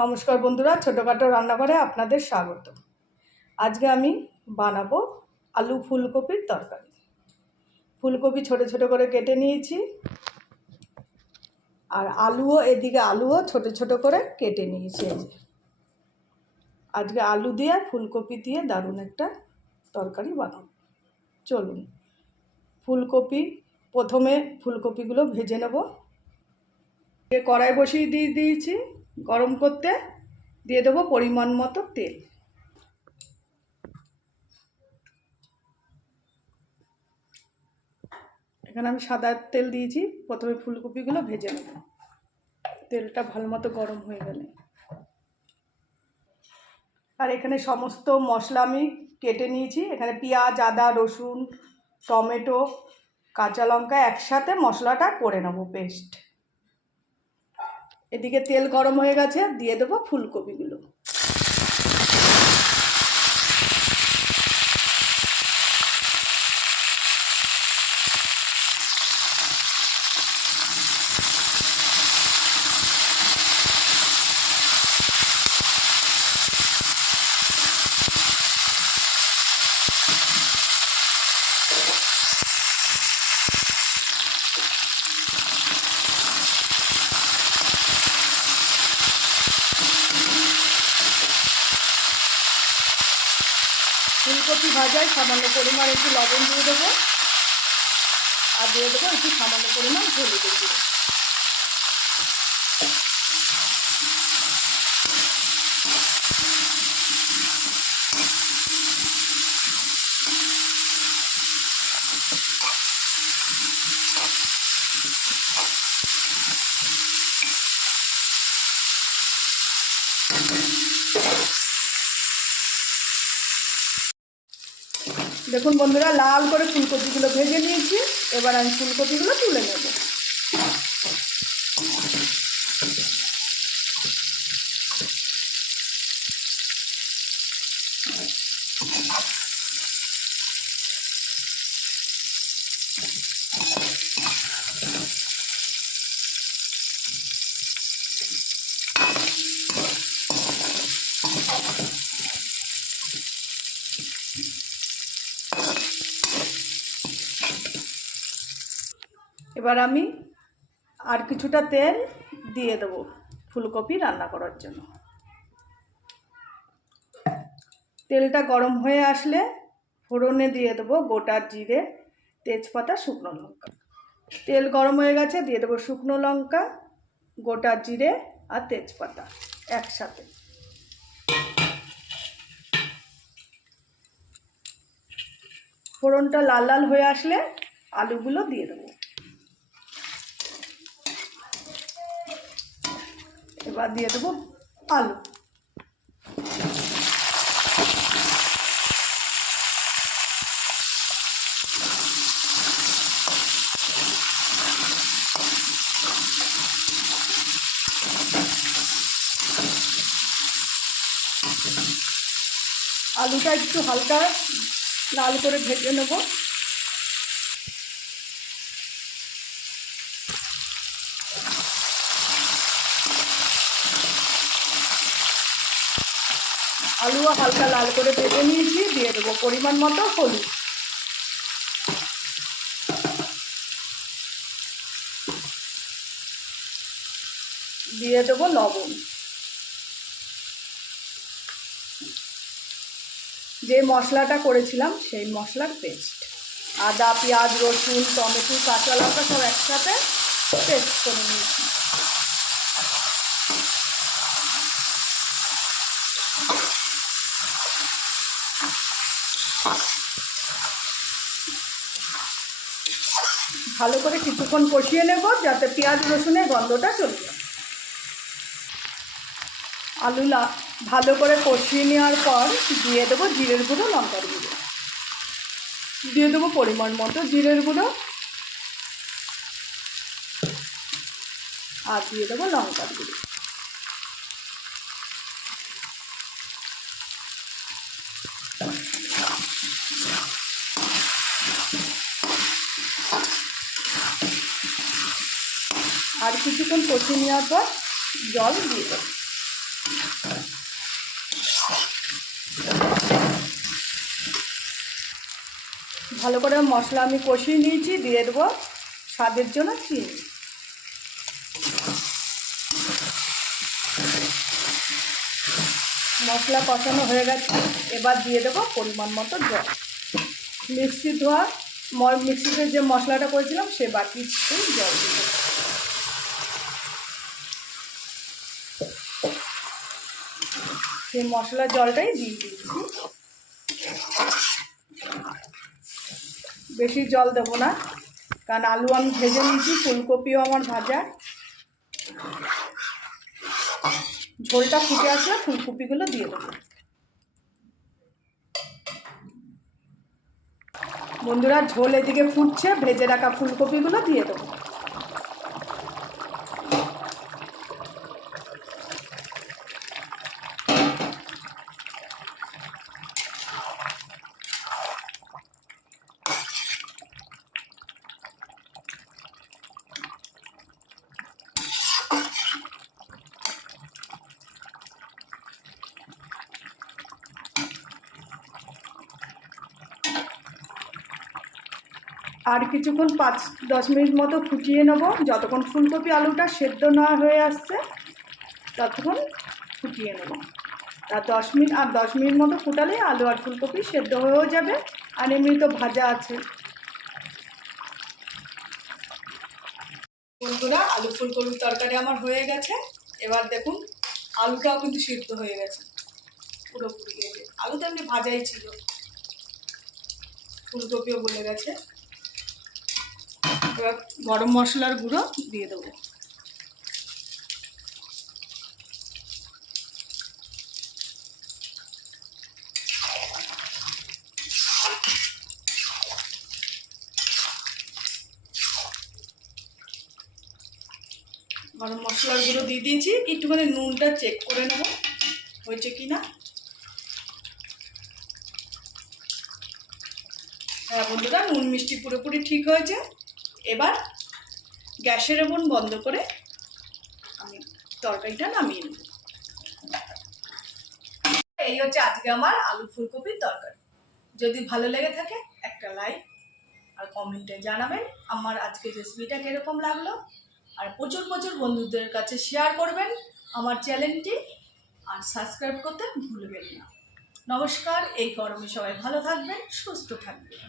নমস্কার বন্ধুরা, ছোটোখাটো রান্নাঘরে আপনাদের স্বাগত। আজকে আমি বানাবো আলু ফুলকপির তরকারি। ফুলকপি ছোট ছোট করে কেটে নিয়েছি, আর আলুও ছোট ছোট করে কেটে নিয়েছি। আজকে আলু দিয়ে ফুলকপি দিয়ে দারুণ একটা তরকারি বানাবো। চলুন, প্রথমে ফুলকপিগুলো ভেজে নেব। কড়াই বসিয়ে দিয়েছি গরম করতে, দিয়ে দেবো পরিমাণ মতো তেল। এখানে আমি সাদা তেল দিয়েছি। প্রথমে ফুলকপিগুলো ভেজে নেব, তেলটা ভালো মতো গরম হয়ে গেলে। আর এখানে সমস্ত মশলা আমি কেটে নিয়েছি। এখানে পেঁয়াজ, আদা, রসুন, টমেটো, কাঁচা লঙ্কা একসাথে মশলাটা করে নেব পেস্ট। এদিকে তেল গরম হয়ে গেছে, দিয়ে দেবো ফুলকপিগুলো। ফুলকপি ভাজায় সামান্য পরিমাণ একটু লবণ দিয়ে দেবো, আর দিয়ে দেবো একটু সামান্য পরিমাণ হলুদের গুঁড়ো। দেখুন বন্ধুরা, লাল করে ফুলকপিগুলো ভেজে নিয়েছি। এবার আমি ফুলকপিগুলো তুলে নেব। এবার আমি আর কিছুটা তেল দিয়ে দেবো ফুলকপি রান্না করার জন্য। তেলটা গরম হয়ে আসলে ফোড়নে দিয়ে দেবো গোটা জিরে, তেজপাতা, শুকনো লঙ্কা। তেল গরম হয়ে গেছে, দিয়ে দেবো শুকনো লঙ্কা, গোটা জিরে আর তেজপাতা একসাথে। ফোড়নটা লাল লাল হয়ে আসলে আলুগুলো দিয়ে দেবো। এবার দিয়ে দেবো আলু। আলুটা একটু হালকা লাল করে ভেজে নেব। আলুও হালকা লাল করে ভেজে নিয়েছি, দিয়ে দেবো পরিমাণ মতো হলুদ। দিয়ে দেবো লবণ। যে মশলাটা করেছিলাম সেই মশলার পেস্ট, আদা, পেঁয়াজ, রসুন, টমেটো, কাঁচা লঙ্কা সব একসাথে পেস্ট করে নিয়েছি। ভালো করে কিছুক্ষণ কষিয়ে নেব, যাতে পেঁয়াজ রসুনের গন্ধটা চলে যায়। আলু ভালো করে কষিয়ে নেওয়ার পর দিয়ে দেবো জিরের গুঁড়ো, লঙ্কার গুঁড়ো। দিয়ে দেবো পরিমাণ মতো জিরের গুঁড়ো, আর দিয়ে দেবো লঙ্কার গুঁড়ো। আর কিছুক্ষণ কষিয়ে নেওয়ার পর জল দিয়ে দেবো। ভালো করে মশলা আমি কষিয়ে নিয়েছি, দিয়ে দেবো স্বাদের জন্য চিনি। মশলা কষানো হয়ে গেছে, এবার দিয়ে দেবো পরিমাণ মতো জল। মিক্সিতে যে মশলাটা করেছিলাম সে বাটির জল দিয়ে দেবো। সেই মশলার জলটাই দিয়ে দিচ্ছি, বেশি জল দেবো না, কারণ আলু আমি ভেজে নিয়েছি, ফুলকপিও আমার ভাজা। ঝোলটা ফুটে আসলে ফুলকপিগুলো দিয়ে দেবো। বন্ধুরা, ঝোল এদিকে ফুটছে, ভেজে রাখা ফুলকপিগুলো দিয়ে দেবো। আর কিছুক্ষণ 5-10 মিনিট মতো ফুটিয়ে নেব, যতক্ষণ ফুলকপি আলুটা সেদ্ধ না হয়ে আসছে ততক্ষণ ফুটিয়ে নেব। আর 10 মিনিট মতো ফুটালে আলু আর ফুলকপি সেদ্ধ হয়েও যাবে, আর এমনি তো ভাজা আছে। বন্ধুরা, আলু ফুলকপির তরকারি আমার হয়ে গেছে। এবার দেখুন আলুটাও কিন্তু সিদ্ধ হয়ে গেছে পুরোপুরি। আলু তো এমনি ভাজাই ছিল, ফুলকপিও গলে গেছে। এবার গরম মশলার গুঁড়ো দিয়ে দেবো। গরম মশলার গুঁড়ো দিয়ে দিয়েছি, একটুখানি নুনটা চেক করে নেব হয়েছে কি না। হ্যাঁ বন্ধুরা, নুন মিষ্টি পুরোপুরি ঠিক হয়েছে। এবার গ্যাসের ওভেন বন্ধ করে আমি তরকারিটা নামিয়ে নেব। এই হচ্ছে আজকে আমার আলু ফুলকপির তরকারি। যদি ভালো লেগে থাকে একটা লাইক আর কমেন্টে জানাবেন আমার আজকের রেসিপিটা কীরকম লাগলো। আর প্রচুর প্রচুর বন্ধুদের কাছে শেয়ার করবেন আমার চ্যানেলটি, আর সাবস্ক্রাইব করতে ভুলবেন না। নমস্কার। এই গরমে সবাই ভালো থাকবেন, সুস্থ থাকবেন।